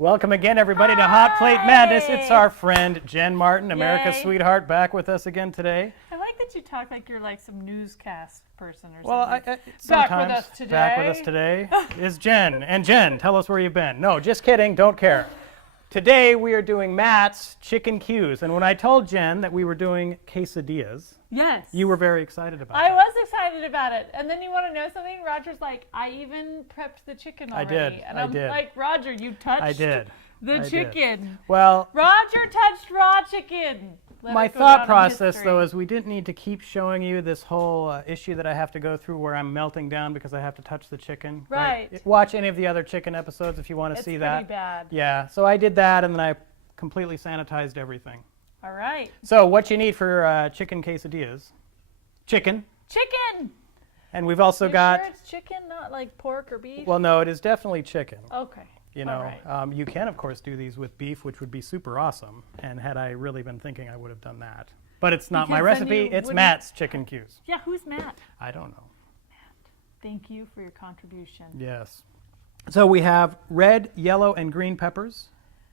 Welcome again, everybody, to Hot Plate Madness. It's our friend Jen Martin, America's sweetheart, back with us again today. I like that you talk like you're like some newscast person or Well, something. sometimes back with us today is Jen. And Jen, tell us where you've been. No, just kidding. Don't care. Today we are doing Matt's Chicken Q's, and when I told Jen that we were doing quesadillas, yes, you were very excited about it. I was excited about it. And then you want to know something? Roger's like, I even prepped the chicken already. I did. And I'm like, Roger, you touched the chicken. Well, Roger touched raw chicken. My thought process, though, is we didn't need to keep showing you this whole issue that I have to go through where I'm melting down because I have to touch the chicken. Right. Watch any of the other chicken episodes if you want to see that. It's pretty bad. Yeah. So I did that, and then I completely sanitized everything. All right. So what you need for chicken quesadillas? Chicken. Chicken! And we've also got... Sure it's chicken, not like pork or beef? Well, no, it is definitely chicken. Okay. You know, you can, of course, do these with beef, which would be super awesome. And had I really been thinking, I would have done that. But it's not my recipe. It's Matt's Chicken Q's. Yeah, who's Matt? I don't know. Matt, thank you for your contribution. Yes. So we have red, yellow, and green peppers.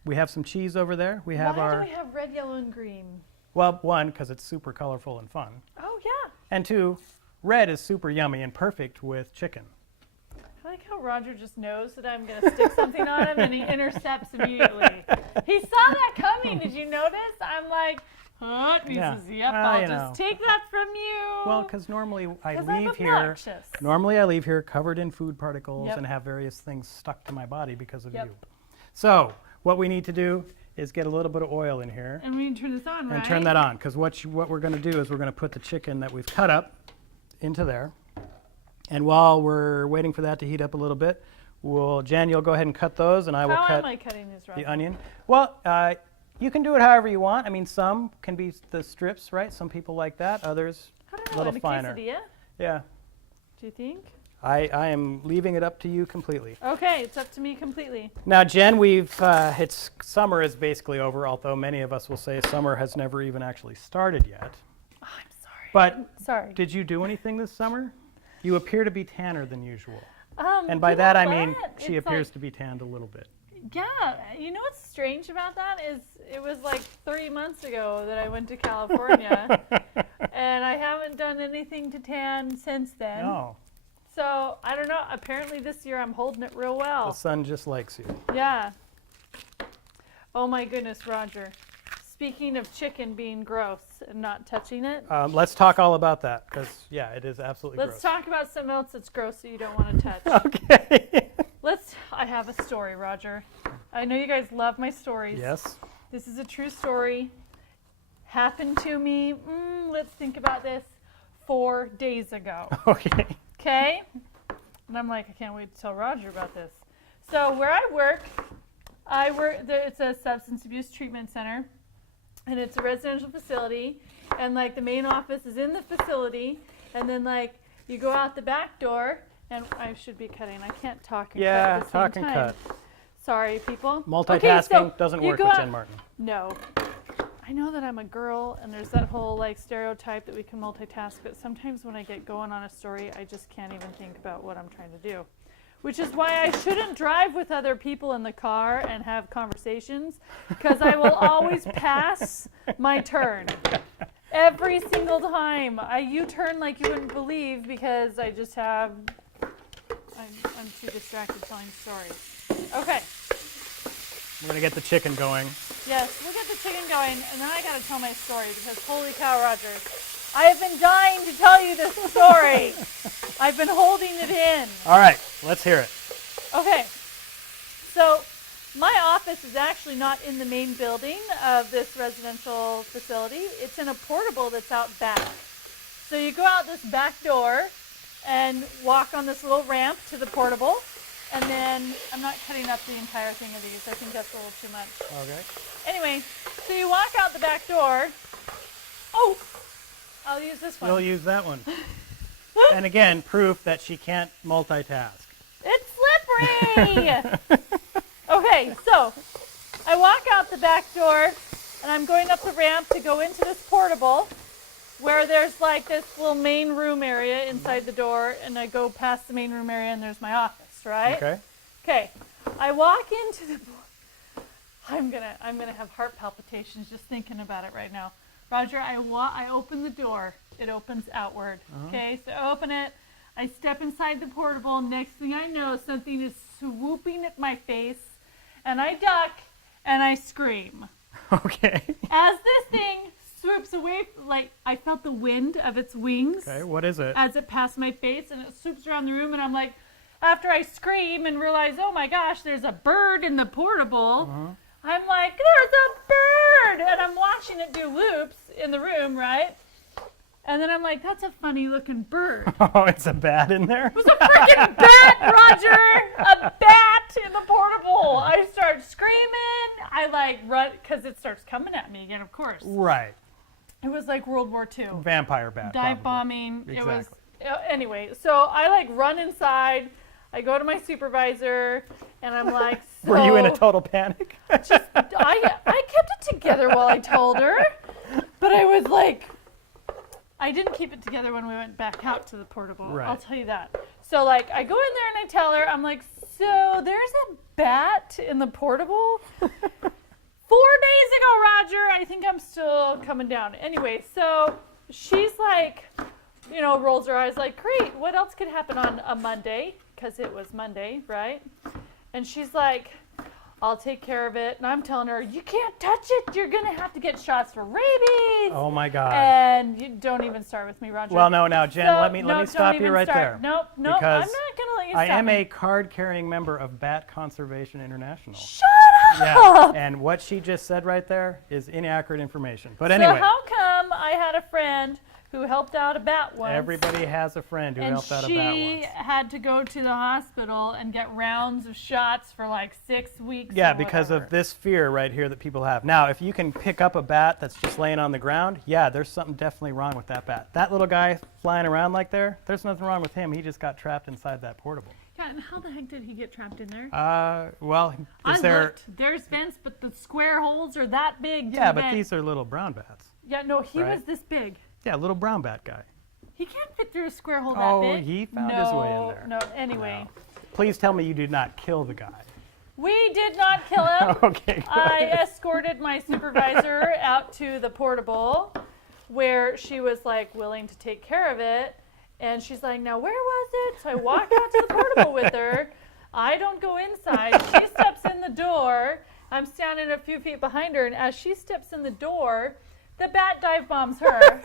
We have some cheese over there. We have Why do we have red, yellow, and green? Well, one, because it's super colorful and fun. Oh, yeah. And two, red is super yummy and perfect with chicken. I like how Roger just knows that I'm going to stick something on him and he intercepts immediately. He saw that coming. Did you notice? I'm like, oh, he says, yep, I'll just take that from you. Well, because normally I leave here covered in food particles and have various things stuck to my body because of you. So what we need to do is get a little bit of oil in here. And we can turn this on, right? And turn that on, because what we're going to do is we're going to put the chicken that we've cut up into there. And while we're waiting for that to heat up a little bit, Jen, you'll go ahead and cut those, and I will cut How am I cutting these, Roger? the onion. Well, you can do it however you want. I mean, some can be the strips, right? Some people like that. Others a little finer. Quesadilla? Yeah. Do you think? I am leaving it up to you completely. Okay, it's up to me completely. Now, Jen, summer is basically over, although many of us will say summer has never even actually started yet. Oh, I'm sorry. But did you do anything this summer? You appear to be tanner than usual. And by you that know I mean what? she appears to be tanned a little bit. Yeah, you know what's strange about that is it was like 3 months ago that I went to California, and I haven't done anything to tan since then. No. So, I don't know. Apparently this year I'm holding it real well. The sun just likes you. Yeah. Oh my goodness, Roger. Speaking of chicken being gross and not touching it. Let's talk all about that, because, yeah, it is absolutely gross. Let's talk about something else that's gross that you don't want to touch. Okay. I have a story, Roger. I know you guys love my stories. Yes. This is a true story. Happened to me, let's think about this, 4 days ago. Okay. Okay? And I'm like, I can't wait to tell Roger about this. So where I work, it's a substance abuse treatment center, and it's a residential facility, and like the main office is in the facility, and then like you go out the back door, and I should be cutting. I can't talk and cut at the same talk time. and cut. Sorry, people. Multitasking doesn't work with Jen Martin. No. I know that I'm a girl, and there's that whole like stereotype that we can multitask, but sometimes when I get going on a story, I just can't even think about what I'm trying to do. Which is why I shouldn't drive with other people in the car and have conversations, because I will always pass my turn. Every single time. I U-turn like you wouldn't believe, because I just have, I'm too distracted telling stories. Okay. We're going to get the chicken going. Yes, we'll get the chicken going, and then I got to tell my story, because holy cow, Roger. I have been dying to tell you this story. I've been holding it in. All right, let's hear it. Okay, so my office is actually not in the main building of this residential facility. It's in a portable that's out back. So you go out this back door and walk on this little ramp to the portable, and then I'm not cutting up the entire thing of these. I think that's a little too much. Okay. Anyway, so you walk out the back door. Oh! I'll use this one. We'll use that one. And again, proof that she can't multitask. It's slippery! Okay, so I walk out the back door, and I'm going up the ramp to go into this portable where there's like this little main room area inside the door, and I go past the main room area, and there's my office, right? Okay. Okay, I walk into the I'm gonna have heart palpitations just thinking about it right now. Roger, I open the door. It opens outward. Okay, so I open it. I step inside the portable. Next thing I know, something is swooping at my face, and I duck and I scream. Okay. As this thing swoops away, like I felt the wind of its wings. Okay, what is it? As it passed my face, and it swoops around the room, and I'm like, after I scream and realize, oh my gosh, there's a bird in the portable. I'm like, there's a bird! And I'm watching it do loops in the room, right? And then I'm like, that's a funny looking bird. Oh, it's a bat in there? It was a freaking bat, Roger! A bat in the portable. I start screaming. I like run, because it starts coming at me again, of course. Right. It was like World War II. Vampire bat. Dive probably. bombing. Exactly. It was, anyway, so I like run inside. I go to my supervisor, and I'm like, so Were you in a total panic? I kept it together while I told her, but I was like, I didn't keep it together when we went back out to the portable. Right. I'll tell you that. So like, I go in there and I tell her, I'm like, so there's a bat in the portable? 4 days ago, Roger. I think I'm still coming down. Anyway, so she's like, rolls her eyes like, great, what else could happen on a Monday? Because it was Monday, right? And she's like, I'll take care of it. And I'm telling her, you can't touch it. You're going to have to get shots for rabies. Oh my God. And you don't even start with me, Roger. Well, no, now, Jen, let me stop you right there. Nope, I'm not Because going to let you stop I am me. a card-carrying member of Bat Conservation International. Shut Yeah, up! and what she just said right there is inaccurate information. But anyway, So how come I had a friend who helped out a bat once? everybody has a friend who helped out a bat she once. had to go to the hospital and get rounds of shots for like 6 weeks. Yeah, or because whatever. of this fear right here that people have. Now, if you can pick up a bat that's just laying on the ground, yeah, there's something definitely wrong with that bat. That little guy flying around like there's nothing wrong with him. He just got trapped inside that portable. Yeah, and how the heck did he get trapped in there? Well, I is there... looked. There's vents, but the square holes are that big. Yeah, to but vent. these are little brown bats. Yeah, no, he right? was this big. Yeah, little brown bat guy. He can't fit through a square hole Oh, that big. he found his way in there. No, anyway. No. Please tell me you did not kill the guy. We did not kill him. Okay, good. I escorted my supervisor out to the portable where she was like willing to take care of it. And she's like, now where was it? So I walk out to the portable with her. I don't go inside. She steps in the door. I'm standing a few feet behind her. And as she steps in the door, the bat dive bombs her.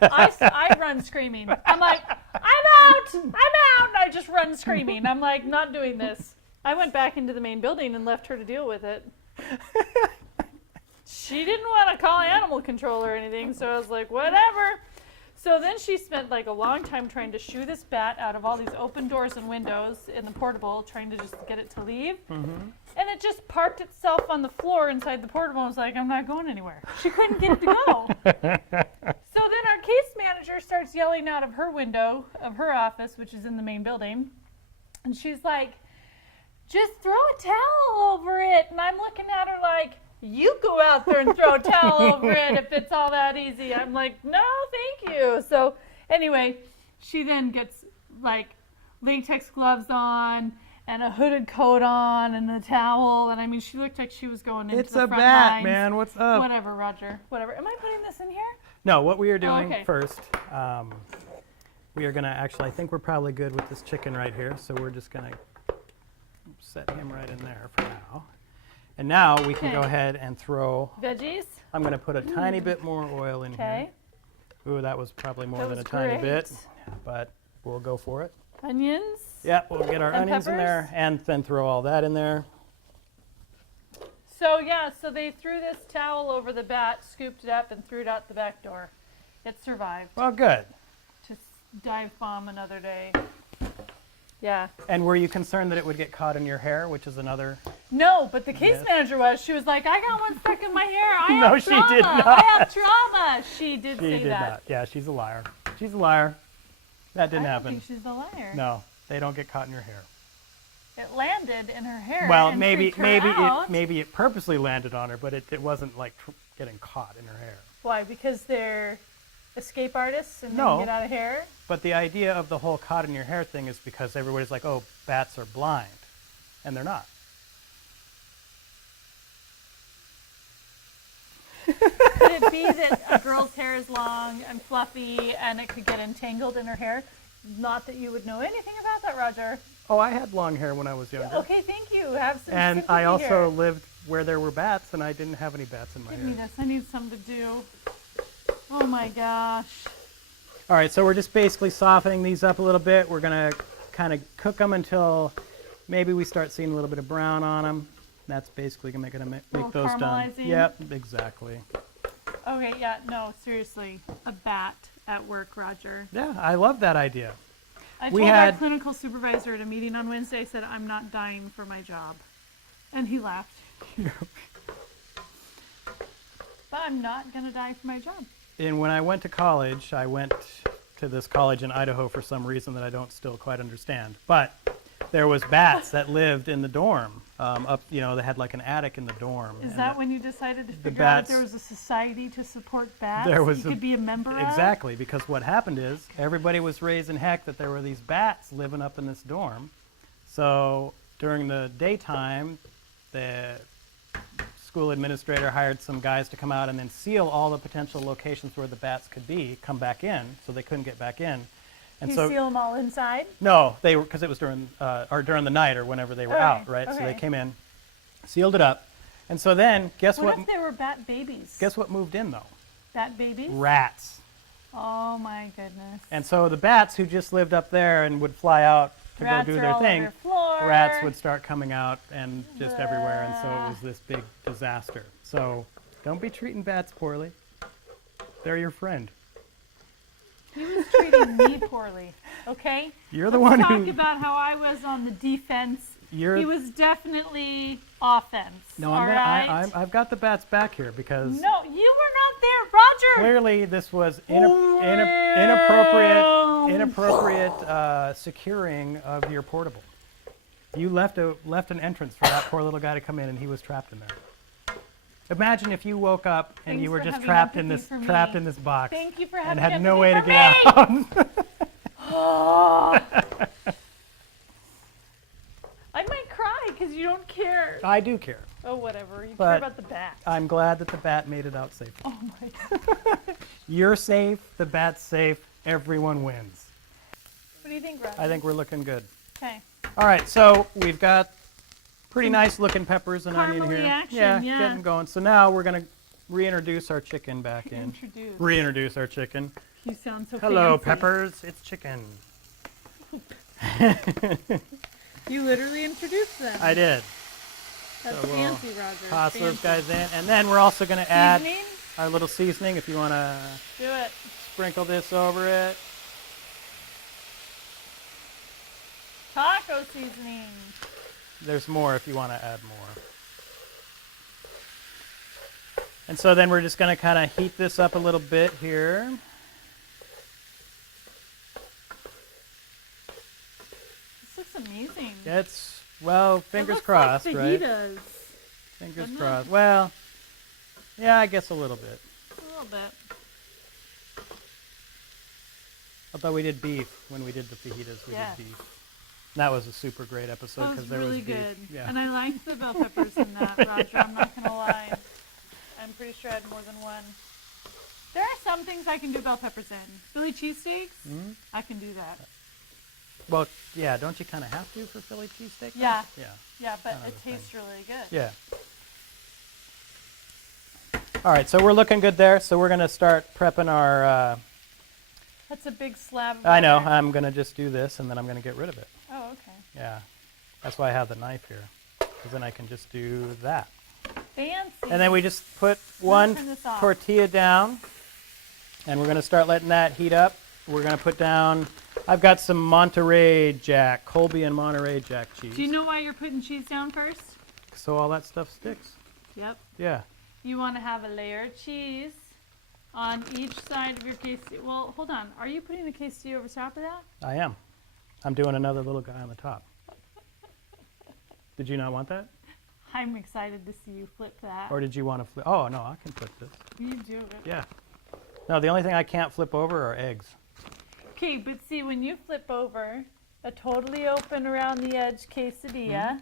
I run screaming. I'm like, I'm out. And I just run screaming. I'm like, not doing this. I went back into the main building and left her to deal with it. She didn't want to call animal control or anything, so I was like, whatever. So then she spent like a long time trying to shoo this bat out of all these open doors and windows in the portable, trying to just get it to leave. And it just parked itself on the floor inside the portable and was like, I'm not going anywhere. She couldn't get it to go. So then our case manager starts yelling out of her window of her office, which is in the main building. And she's like, just throw a towel over it. And I'm looking at her like, you go out there and throw a towel over it if it's all that easy. I'm like, no, thank you. So anyway, she then gets like latex gloves on and a hooded coat on and a towel. And I mean, she looked like she was going into It's the a front bat, lines. man. What's up? Whatever, Roger. Whatever. Am I putting this in here? No, what we are doing okay. first, we are going to actually, I think we're probably good with this chicken right here. So we're just going to set him right in there for now. And now we can go Okay. ahead and throw, Veggies. I'm going to put a tiny bit more oil in Okay. here. Ooh, that was probably more That than was a tiny bit, great. but we'll go for it. Onions. Yeah, we'll get our And onions in there peppers? and then throw all that in there. So yeah, so they threw this towel over the bat, scooped it up, and threw it out the back door. It survived. Well, good. To dive bomb another day. Yeah. And were you concerned that it would get caught in your hair, which is another? No, but the case Yes. manager was. She was like, I got one stuck in my hair. I No, have she trauma. did not. I have trauma. She did She say did that. not. Yeah, she's a liar. She's a liar. That didn't I don't happen. think she's a liar. No, they don't get caught in your hair. It landed in her hair. Well, and maybe freaked her out. maybe it purposely landed on her, but it wasn't like getting caught in her hair. Why? Because they're escape artists and No. they get out of hair? But the idea of the whole caught in your hair thing is because everybody's like, oh, bats are blind, and they're not. Could it be that a girl's hair is long and fluffy and it could get entangled in her hair? Not that you would know anything about that, Roger. Oh, I had long hair when I was younger. Okay, thank you. Have some And sympathy I also here. lived where there were bats, and I didn't have any bats in my Give me hair. this. I need something to do. Oh my gosh. All right, so we're just basically softening these up a little bit. We're going to kind of cook them until maybe we start seeing a little bit of brown on them. That's basically going to make Little those done. caramelizing? Yep, exactly. Okay, yeah, no, seriously. A bat at work, Roger. Yeah, I love that idea. I We told had- our clinical supervisor at a meeting on Wednesday, I said, I'm not dying for my job. And he laughed. But I'm not going to die for my job. And when I went to college, I went to this college in Idaho for some reason that I don't still quite understand. But there was bats that lived in the dorm. They had like an attic in the dorm. Is and that when you decided to the figure out bats- that there was a society to support bats There that was you a- could be a member of? Exactly, because what happened is everybody was raising heck that there were these bats living up in this dorm. So during the daytime, the school administrator hired some guys to come out and then seal all the potential locations where the bats could come back in, so they couldn't get back in. And You so seal them all inside? no, they were, because it was during the night or whenever they were out, right? So they okay. came in, sealed it up, and so then guess What what? if they were bat babies? Guess what moved in though? Bat babies? Rats. Oh my goodness. And so the bats who just lived up there and would fly out to Rats go do are their all thing, over your floor. rats would start coming out and just everywhere, and so it was this big disaster. So don't be treating bats poorly. They're your friend. He was treating me poorly, okay? You're the Let's one talk who. about how I was on the defense. You're. He was definitely offense. No, all right? I've got the bats back here because No, you were not there, Roger. clearly this was Oh, inappropriate securing of your portable. You left an entrance for that poor little guy to come in, and he was trapped in there. Imagine if you woke up and Thanks you were for just having trapped in empathy this for me. box Thank you for and having had no empathy way to for get me. out. Oh. I might cry because you don't care. I do care. Oh, whatever. You care But about the bat. I'm glad that the bat made it out safe. Oh my God. You're safe. The bat's safe. Everyone wins. What do you think, Roger? I think we're looking good. Okay. All right, so we've got pretty nice looking peppers and onion Caramely here. action, yeah, yeah. getting going. So now we're gonna reintroduce our chicken back in. Introduce. Reintroduce our chicken. You sound so Hello, fancy. peppers. It's chicken. You literally introduced them. I did. That's so we'll fancy, Roger. Toss those Fancy. guys in, and then we're also gonna add Seasoning? our little seasoning. If you wanna Do it. sprinkle this over it. Taco seasoning. There's more if you want to add more. And so then we're just going to kind of heat this up a little bit here. This looks amazing. It's, well, fingers it looks crossed, like right? fajitas. Fingers doesn't it? crossed. Well, yeah, I guess a little bit. A little bit. Although we did beef when we did the fajitas, we Yes. did beef. That was a super great episode That because was there really was beef. good. Yeah. And I liked the bell peppers in that, Roger. I'm not going to lie. I'm pretty sure I had more than one. There are some things I can do bell peppers in. Philly cheesesteaks, Mhm. I can do that. Well, yeah, don't you kind of have to for Philly cheesesteak? Yeah. Yeah. Yeah, but Kind of it a thing. tastes really good. Yeah. All right, so we're looking good there. So we're going to start prepping our, That's a big slab. of I know, butter. I'm going to just do this and then I'm going to get rid of it. Oh, okay. Yeah, that's why I have the knife here, because then I can just do that. Fancy. And then we just put one turn this off. tortilla down, and we're going to start letting that heat up. We're going to put down, I've got some Monterey Jack, Colby and Monterey Jack cheese. Do you know why you're putting cheese down first? So all that stuff sticks. Yep. Yeah. You want to have a layer of cheese on each side of your quesadilla. Well, hold on. Are you putting the quesadilla over top of that? I am. I'm doing another little guy on the top. Did you not want that? I'm excited to see you flip that. Or did you want to flip? Oh, no, I can flip this. You do it. Yeah. No, the only thing I can't flip over are eggs. Okay, but see, when you flip over a totally open around the edge quesadilla, Mm-hmm.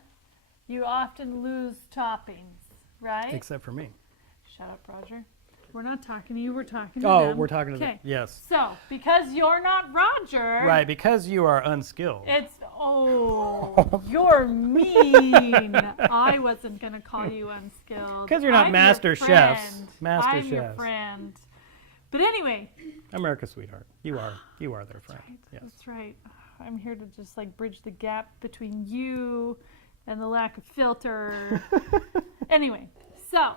you often lose toppings, right? Except for me. Shut up, Roger. We're not talking to you. We're talking to Oh, them. we're talking to the, Okay. yes. So, because you're not Roger. Right, because you are unskilled. You're mean. I wasn't going to call you unskilled. Because you're not I'm master your chefs. friend. Master I'm your chefs. friend. But anyway. America's sweetheart. You are their friend. Right, Yes. that's right. I'm here to just like bridge the gap between you and the lack of filter. Anyway, so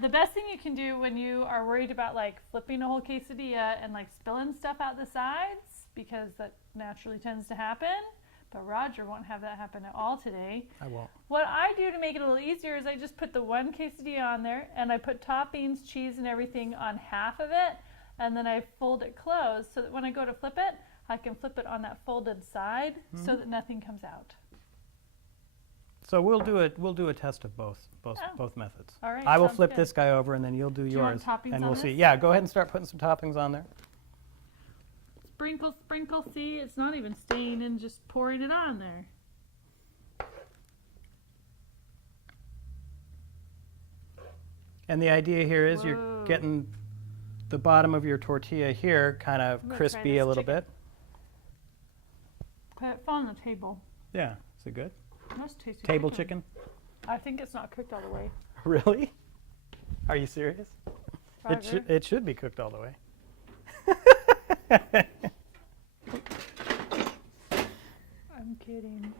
the best thing you can do when you are worried about like flipping a whole quesadilla and like spilling stuff out the sides, because that naturally tends to happen, but Roger won't have that happen at all today. I won't. What I do to make it a little easier is I just put the one quesadilla on there and I put toppings, cheese, and everything on half of it, and then I fold it closed so that when I go to flip it, I can flip it on that folded side so that nothing comes out. So we'll do a test of both methods. All right, I will sounds flip good. this guy over and then you'll do you want yours. toppings and on we'll see. this? Yeah, go ahead and start putting some toppings on there. Sprinkle, sprinkle. See, it's not even staying in, just pouring it on there. And the idea here is Whoa. you're getting the bottom of your tortilla here kind of I'm gonna try crispy this a little chicken. bit. Put it on the table. Yeah, is it good? That's tasty. Table chicken? I think it's not cooked all the way. Really? Are you serious? Roger. It should be cooked all the way. I'm kidding.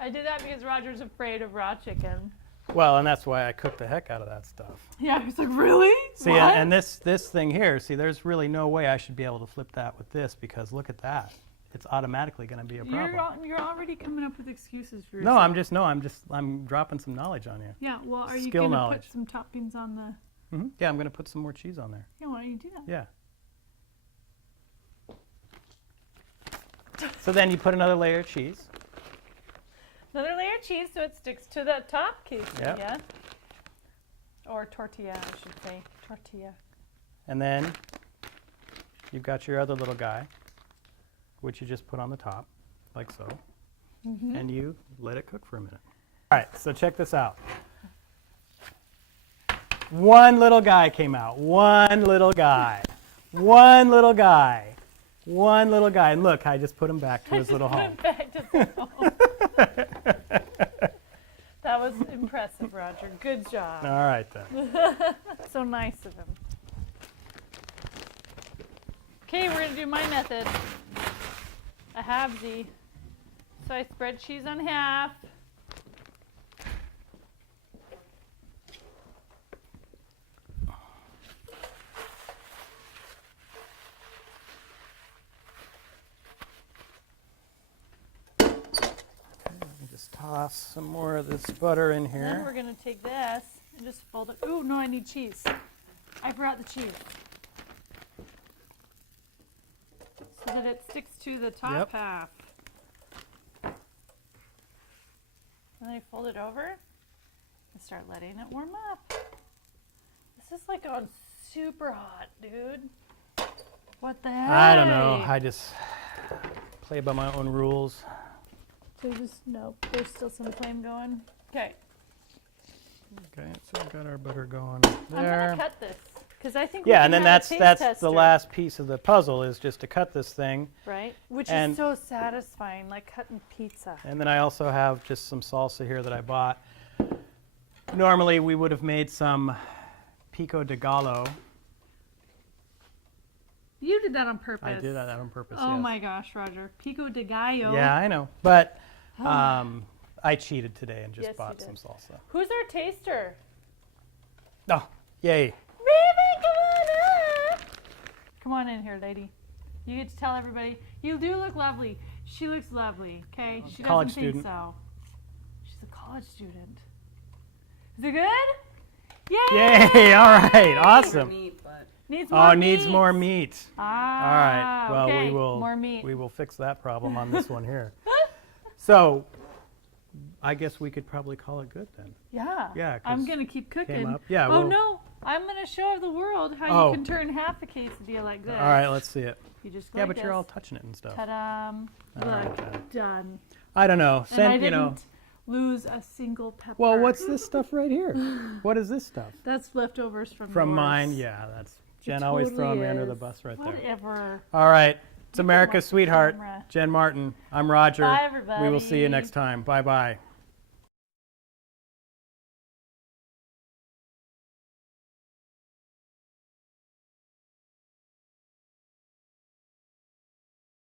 I did that because Roger's afraid of raw chicken. Well, and that's why I cooked the heck out of that stuff. Yeah, he's like, really? See, What? and this thing here, see, there's really no way I should be able to flip that with this because look at that. It's automatically going to be a problem. You're already coming up with excuses for No, yourself. I'm dropping some knowledge on you. Yeah, well, are you skill going to knowledge. put some toppings on the... Yeah, I'm going to put some more cheese on there. Yeah, why don't you do that? Yeah. So then you put another layer of cheese. Another layer of cheese so it sticks to the top quesadilla. Yep. Or tortilla, I should say. Tortilla. And then you've got your other little guy, which you just put on the top, like so. And you let it cook for a minute. All right, so check this out. One little guy came out. One little guy. One little guy. One little guy. And look, I just put him back to his little home. Back to the home. That was impressive, Roger. Good job. All right, then. So nice of him. Okay, we're going to do my method. A halvesy. So I spread cheese on half. Just toss some more of this butter in And then we're here. going to take this and just fold it. Oh, no, I need cheese. I forgot the cheese. So that it sticks to the top Yep. half. And then I fold it over and start letting it warm up. This is like on super hot, dude. What the heck? I don't know. I just play by my own rules. So just, no, there's still some flame going. Okay, Okay, so we've got our butter going I'm there. gonna cut this because I think we Yeah, can and then have a taste that's tester, the last piece of the puzzle is just to cut this thing. right? Which and- is so satisfying, like cutting pizza. And then I also have just some salsa here that I bought. Normally we would have made some pico de gallo. You did that on purpose. I did that on purpose. Oh yes. my gosh, Roger, pico de gallo. Yeah, I know. But I cheated today and just Yes, you bought did. some salsa. Who's our taster? Oh, yay. Baby, come on up. Come on in here, lady. You get to tell everybody. You do look lovely. She looks lovely. Okay, she doesn't College think student. so. She's a college student. Is it good? Yay! Yay, all right, awesome. Meat, but Needs more Needs meat. more meat. Ah, All right. Well, okay. we More meat. will fix that problem on this one here. So, I guess we could probably call it good then. Yeah. Yeah, I'm 'cause gonna keep cooking. up. Yeah, Oh well- no! I'm gonna show the world how Oh. you can turn half a quesadilla like this. All right, let's see it. You just go Yeah, like but you're this. all touching it and stuff. Ta-da! All right, Look, then. done. I don't know. And I Send, you know, didn't lose a single pepper. Well, what's this stuff right here? What is this stuff? That's leftovers from From yours. mine, yeah. That's Jen always throwing totally me under the is. bus right there. Whatever. All right, it's You can America's watch the sweetheart, camera. Jen Martin. I'm Roger. Bye, We will see you everybody. next time. Bye bye.